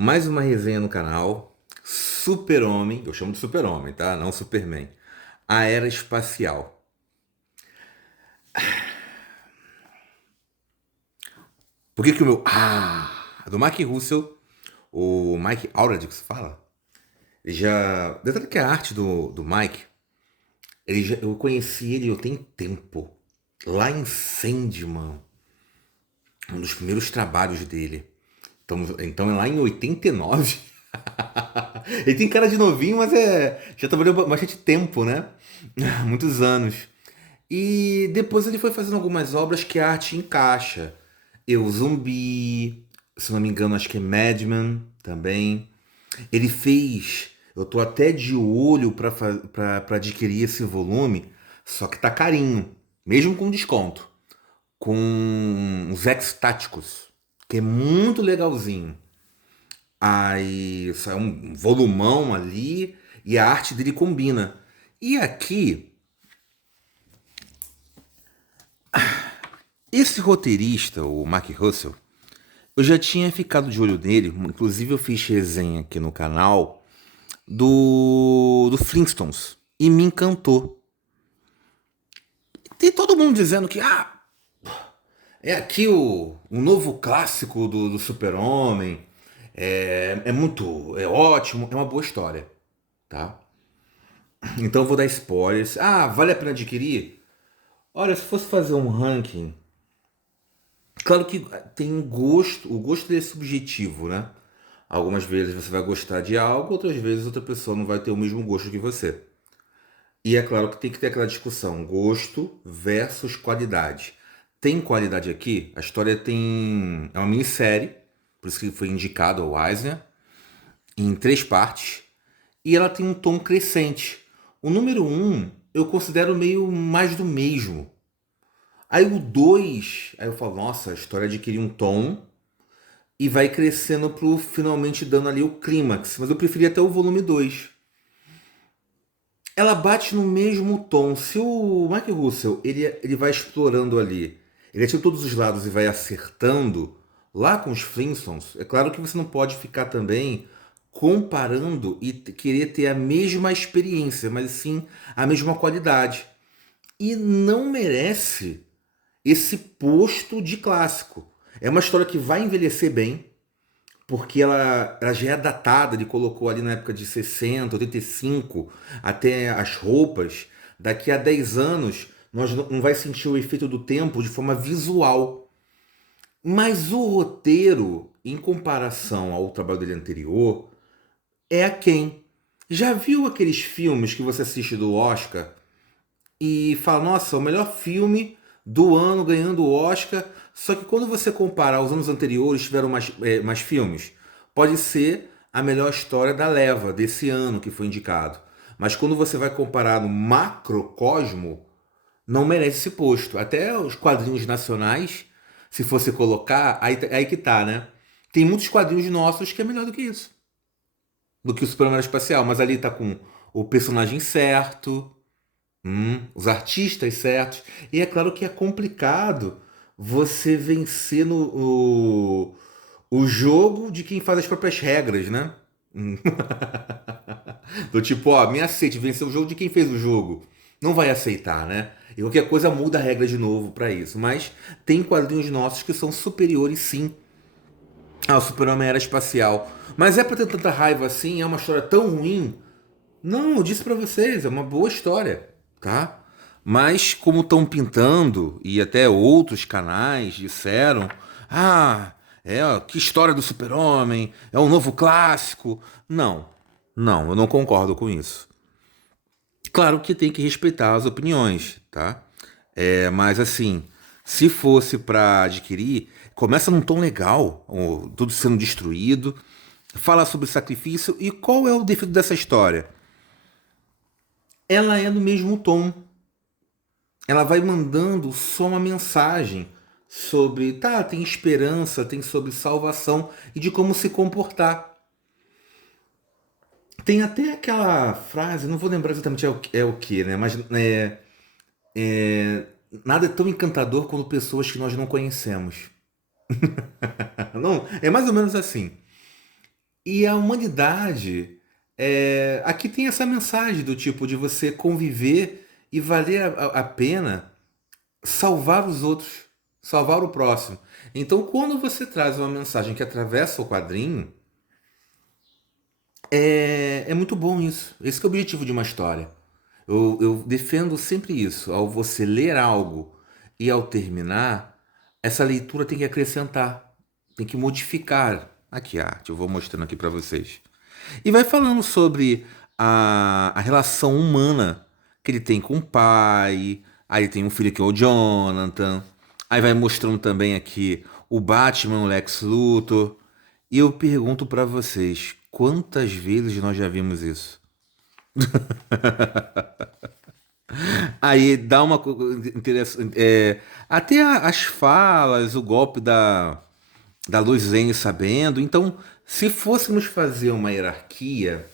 Mais uma resenha no canal. Super-Homem, eu chamo de Super-Homem, tá? Não Superman. A Era Espacial. Por que que o meu... do Mark Russell, o Mike Allred que se fala, ele já... Detalhe que a arte do Mike, eu conheci ele, eu tenho tempo. Lá em Sandman, um dos primeiros trabalhos dele. Então é lá em 89. Ele tem cara de novinho, mas já trabalhou bastante tempo, né? Muitos anos. E depois ele foi fazendo algumas obras que a arte encaixa. Eu Zumbi, se não me engano, acho que é Madman também. Ele fez. Eu tô até de olho para adquirir esse volume, só que tá carinho, mesmo com desconto. Com os X-Táticos, que é muito legalzinho. Aí sai um volumão ali e a arte dele combina. E aqui, esse roteirista, o Mark Russell, eu já tinha ficado de olho nele, inclusive eu fiz resenha aqui no canal do Flintstones e me encantou. Tem todo mundo dizendo que é aqui o novo clássico do Super-Homem, é ótimo, é uma boa história, tá? Então eu vou dar spoilers. Vale a pena adquirir? Olha, se fosse fazer um ranking, claro que tem gosto, o gosto dele é subjetivo, né? Algumas vezes você vai gostar de algo, outras vezes outra pessoa não vai ter o mesmo gosto que você. E é claro que tem que ter aquela discussão, gosto versus qualidade. Tem qualidade aqui? A história tem. É uma minissérie, por isso que foi indicado ao Eisner, em 3 partes, e ela tem um tom crescente. O número um eu considero meio mais do mesmo. Aí o 2 aí eu falo, nossa, a história adquiriu um tom e vai crescendo pro finalmente dando ali o clímax. Mas eu preferi até o volume 2. Ela bate no mesmo tom. Se o Mike Russell ele vai explorando ali, ele atira todos os lados e vai acertando lá com os Flintstones, é claro que você não pode ficar também comparando e querer ter a mesma experiência, mas sim a mesma qualidade. E não merece esse posto de clássico. É uma história que vai envelhecer bem, porque ela já é datada, ele colocou ali na época de 60, 85, até as roupas. Daqui a 10 anos, nós não vai sentir o efeito do tempo de forma visual. Mas o roteiro, em comparação ao trabalho dele anterior, é aquém. Já viu aqueles filmes que você assiste do Oscar e fala, nossa, o melhor filme do ano ganhando o Oscar. Só que quando você compara aos anos anteriores, tiveram mais filmes. Pode ser a melhor história da leva desse ano que foi indicado. Mas quando você vai comparar no macrocosmo, não merece esse posto. Até os quadrinhos nacionais, se fosse colocar, aí que tá, né? Tem muitos quadrinhos nossos que é melhor do que isso. Do que o Superman Espacial. Mas ali tá com o personagem certo, os artistas certos. E é claro que é complicado você vencer o jogo de quem faz as próprias regras, né? Hum. Do tipo, ó, me aceite, vencer o jogo de quem fez o jogo. Não vai aceitar, né? E qualquer coisa muda a regra de novo pra isso. Mas tem quadrinhos nossos que são superiores, sim, ao Super-Homem Era Espacial. Mas é pra ter tanta raiva assim? É uma história tão ruim? Não, eu disse pra vocês, é uma boa história, tá? Mas como estão pintando, e até outros canais disseram, que história do Super-Homem, é um novo clássico. Não, não, eu não concordo com isso. Claro que tem que respeitar as opiniões, tá? Mas assim, se fosse pra adquirir, começa num tom legal, tudo sendo destruído, fala sobre sacrifício, e qual é o defeito dessa história? Ela é do mesmo tom. Ela vai mandando só uma mensagem sobre, tá, tem esperança, tem sobre salvação e de como se comportar. Tem até aquela frase, não vou lembrar exatamente é o que, né? Mas é, nada é tão encantador quanto pessoas que nós não conhecemos. Não, é mais ou menos assim. E a humanidade, aqui tem essa mensagem do tipo de você conviver e valer a pena salvar os outros, salvar o próximo. Então, quando você traz uma mensagem que atravessa o quadrinho, é muito bom isso. Esse que é o objetivo de uma história. Eu defendo sempre isso. Ao você ler algo e ao terminar, essa leitura tem que acrescentar, tem que modificar. Aqui a arte, eu vou mostrando aqui para vocês. E vai falando sobre a relação humana que ele tem com o pai. Aí ele tem um filho que é o Jonathan. Aí vai mostrando também aqui o Batman, o Lex Luthor. E eu pergunto pra vocês, quantas vezes nós já vimos isso? Aí dá uma interessante. Até as falas, o golpe da Lois Lane sabendo. Então, se fôssemos fazer uma hierarquia,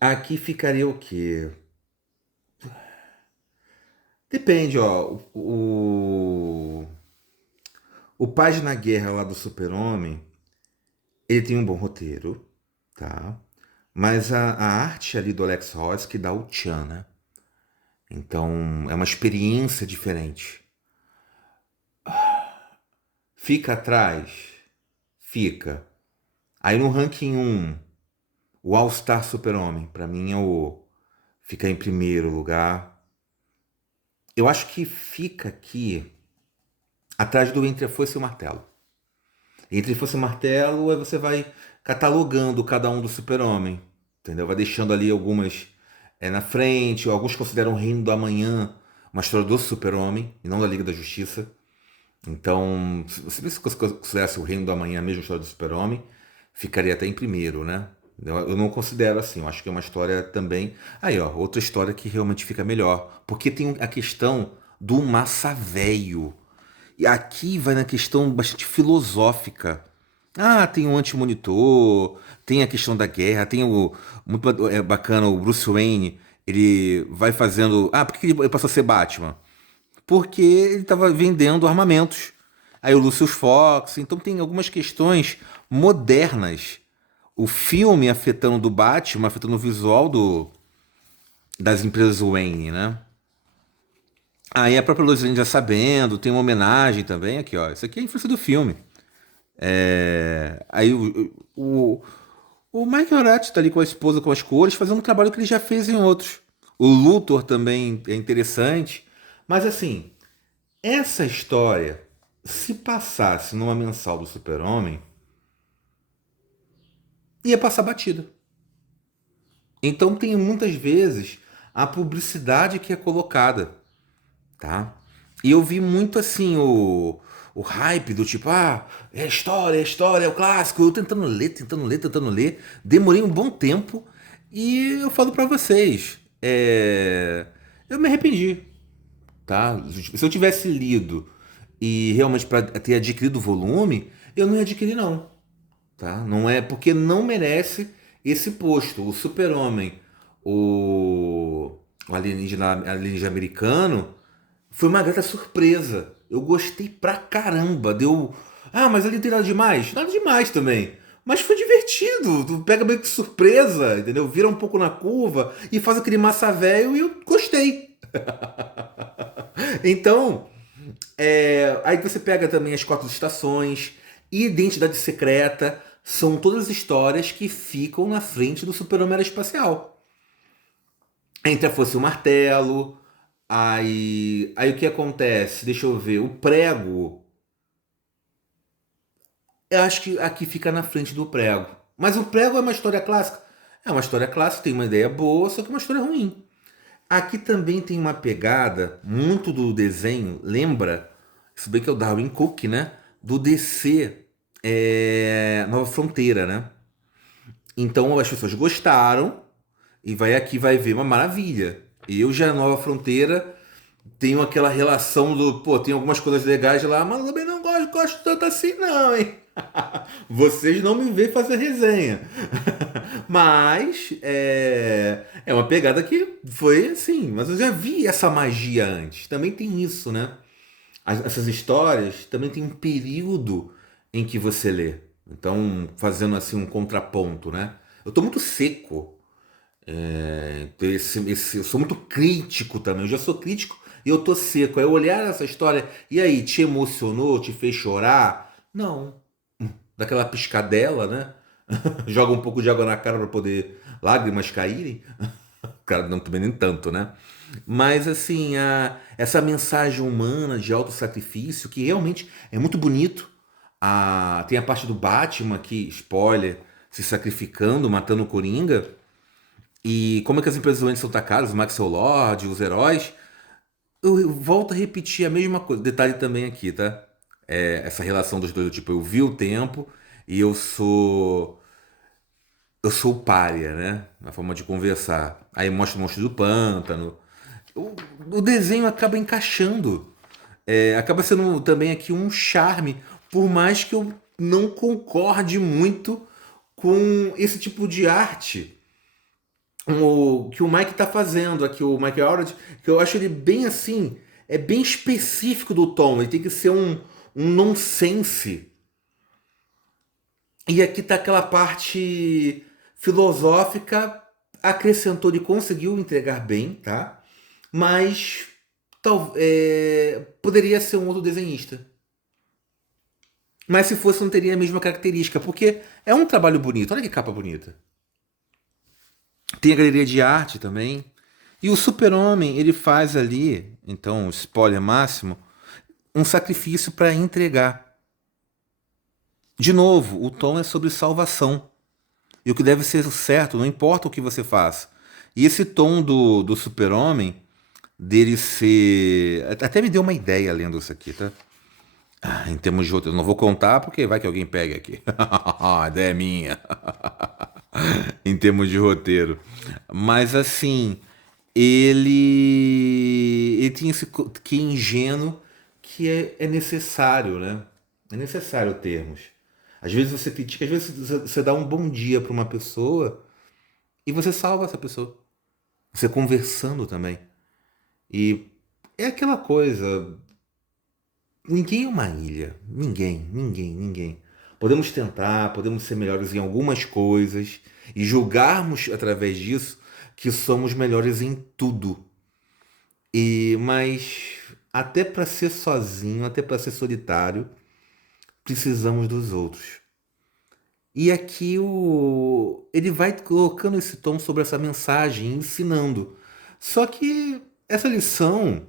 aqui ficaria o quê? Depende, ó. O Paz na Guerra lá do Super-Homem, ele tem um bom roteiro, tá? Mas a arte ali do Alex Ross que dá o tchan, né? Então é uma experiência diferente. Fica atrás? Fica. Aí no ranking um, o All Star Super-Homem, pra mim é o. Fica em primeiro lugar. Eu acho que fica aqui atrás do Entre a Foice e o Martelo. Entre a Foice e o Martelo, aí você vai catalogando cada um do Super-Homem. Entendeu? Vai deixando ali algumas na frente, alguns consideram o Reino do Amanhã uma história do Super-Homem e não da Liga da Justiça. Então, se você considerasse o Reino do Amanhã a mesma história do Super-Homem, ficaria até em primeiro, né? Eu não considero assim, eu acho que é uma história também. Aí, ó, outra história que realmente fica melhor. Porque tem a questão do massa velho. E aqui vai na questão bastante filosófica. Ah, tem o anti-monitor, tem a questão da guerra, tem o. Muito bacana, o Bruce Wayne. Ele vai fazendo. Ah, por que ele passou a ser Batman? Porque ele estava vendendo armamentos. Aí o Lucius Fox. Então tem algumas questões modernas. O filme afetando do Batman, afetando o visual das empresas Wayne, né? Aí a própria Lois Lane já sabendo, tem uma homenagem também aqui, ó. Isso aqui é a influência do filme. Aí o Mike Horat tá ali com a esposa, com as cores, fazendo um trabalho que ele já fez em outros. O Luthor também é interessante. Mas assim, essa história, se passasse numa mensal do Super-Homem, ia passar batida. Então tem muitas vezes a publicidade que é colocada, tá? E eu vi muito assim o hype do tipo, é história, é o clássico. Eu tentando ler, tentando ler, tentando ler. Demorei um bom tempo e eu falo pra vocês, eu me arrependi, tá? Se eu tivesse lido e realmente para ter adquirido o volume, eu não ia adquirir não, tá? Não é porque não merece esse posto. O Super-Homem, o alienígena americano, foi uma grata surpresa. Eu gostei pra caramba. Deu. Ah, mas ali não tem nada demais. Nada demais também. Mas foi divertido. Tu pega meio que surpresa, entendeu? Vira um pouco na curva e faz aquele massa velho e eu gostei. Então, aí você pega também as quatro estações, Identidade Secreta, são todas histórias que ficam na frente do Super-Homem Espacial. Entre a Foice e o Martelo, aí o que acontece? Deixa eu ver, o Prego, eu acho que aqui fica na frente do Prego. Mas o Prego é uma história clássica. É uma história clássica, tem uma ideia boa, só que é uma história ruim. Aqui também tem uma pegada muito do desenho, lembra? Isso bem que é o Darwin Cook, né? Do DC Nova Fronteira, né? Então as pessoas gostaram e vai aqui vai ver uma maravilha. Eu já Nova Fronteira tenho aquela relação do, pô, tem algumas coisas legais lá, mas eu também não gosto tanto assim não, hein? Vocês não me veem fazer resenha. Mas é uma pegada que foi assim, mas eu já vi essa magia antes. Também tem isso, né? Essas histórias também tem um período em que você lê. Então, fazendo assim um contraponto, né? Eu tô muito seco. Eu sou muito crítico também. Eu já sou crítico e eu tô seco. Aí eu olhar essa história, e aí, te emocionou? Te fez chorar? Não. Daquela piscadela, né? Joga um pouco de água na cara para poder lágrimas caírem. Cara, não também nem tanto, né? Mas assim, essa mensagem humana de autossacrifício, que realmente é muito bonito. Tem a parte do Batman que, spoiler, se sacrificando, matando o Coringa. E como é que as empresas doentes são tacadas, o Maxwell Lord, os heróis. Eu volto a repetir a mesma coisa. Detalhe também aqui, tá? Essa relação dos dois, do tipo, eu vi o tempo e eu sou o pária, né? Na forma de conversar. Aí mostra o monstro do pântano. O, o desenho acaba encaixando. Acaba sendo também aqui um charme, por mais que eu não concorde muito com esse tipo de arte que o Mike tá fazendo aqui, o Mike Aurad, que eu acho ele bem assim, é bem específico do tom, ele tem que ser um nonsense. E aqui tá aquela parte filosófica, acrescentou, ele conseguiu entregar bem, tá? Mas poderia ser um outro desenhista. Mas se fosse, não teria a mesma característica, porque é um trabalho bonito. Olha que capa bonita. Tem a galeria de arte também. E o Super-Homem, ele faz ali, então, spoiler máximo, um sacrifício para entregar. De novo, o tom é sobre salvação. E o que deve ser certo, não importa o que você faz. E esse tom do Super-Homem, dele ser. Até me deu uma ideia lendo isso aqui, tá? Em termos de roteiro. Não vou contar porque vai que alguém pegue aqui. A ideia é minha. Em termos de roteiro. Mas assim, ele tinha esse que ingênuo que é necessário, né? É necessário termos. Às vezes você critica, às vezes você dá um bom dia para uma pessoa e você salva essa pessoa. Você conversando também. E é aquela coisa. Ninguém é uma ilha. Ninguém, ninguém, ninguém. Podemos tentar, podemos ser melhores em algumas coisas e julgarmos através disso que somos melhores em tudo. Mas até para ser sozinho, até para ser solitário, precisamos dos outros. E aqui ele vai colocando esse tom sobre essa mensagem, ensinando. Só que essa lição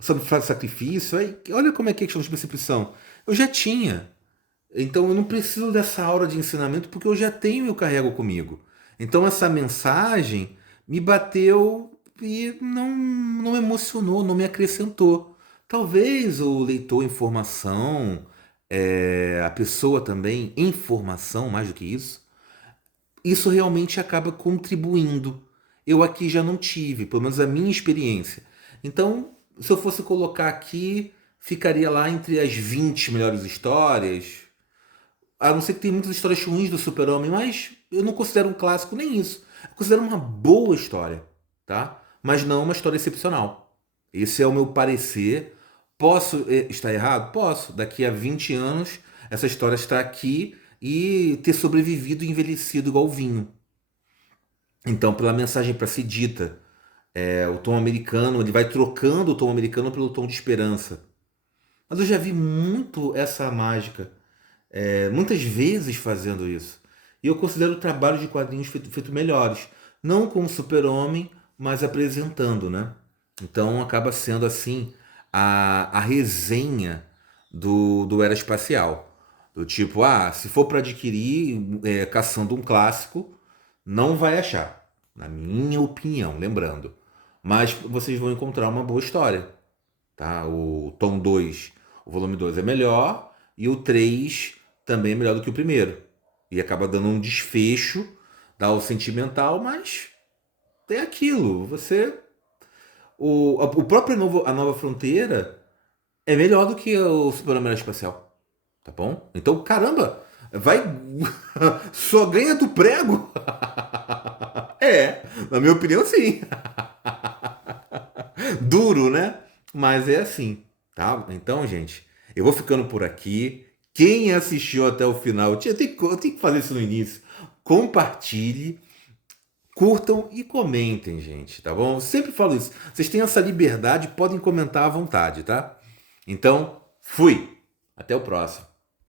sobre sacrifício, olha como é que é a questão de percepção. Eu já tinha. Então eu não preciso dessa aura de ensinamento porque eu já tenho e eu carrego comigo. Então essa mensagem me bateu e não emocionou, não me acrescentou. Talvez o leitor em formação, a pessoa também em formação, mais do que isso realmente acaba contribuindo. Eu aqui já não tive, pelo menos a minha experiência. Então, se eu fosse colocar aqui, ficaria lá entre as 20 melhores histórias, a não ser que tem muitas histórias ruins do Super-Homem, mas eu não considero um clássico nem isso. Eu considero uma boa história, tá? Mas não uma história excepcional. Esse é o meu parecer. Posso estar errado? Posso. Daqui a 20 anos, essa história está aqui e ter sobrevivido e envelhecido igual vinho. Então, pela mensagem para ser dita, o tom americano, ele vai trocando o tom americano pelo tom de esperança. Mas eu já vi muito essa mágica muitas vezes fazendo isso. E eu considero o trabalho de quadrinhos feito melhores. Não com o Super-Homem, mas apresentando, né? Então acaba sendo assim a resenha do Era Espacial. Do tipo, se for para adquirir caçando um clássico, não vai achar. Na minha opinião, lembrando. Mas vocês vão encontrar uma boa história. Tá? O tom 2, o volume 2 é melhor e o 3 também é melhor do que o primeiro. E acaba dando um desfecho, dá o sentimental, mas é aquilo. O próprio a Nova Fronteira é melhor do que o Super-Homem Espacial. Tá bom? Então, caramba, vai. Só ganha do prego? Na minha opinião, sim. Duro, né? Mas é assim, tá? Então, gente, eu vou ficando por aqui. Quem assistiu até o final, eu tenho que fazer isso no início. Compartilhe, curtam e comentem, gente, tá bom? Eu sempre falo isso. Vocês têm essa liberdade, podem comentar à vontade, tá? Então, fui. Até o próximo.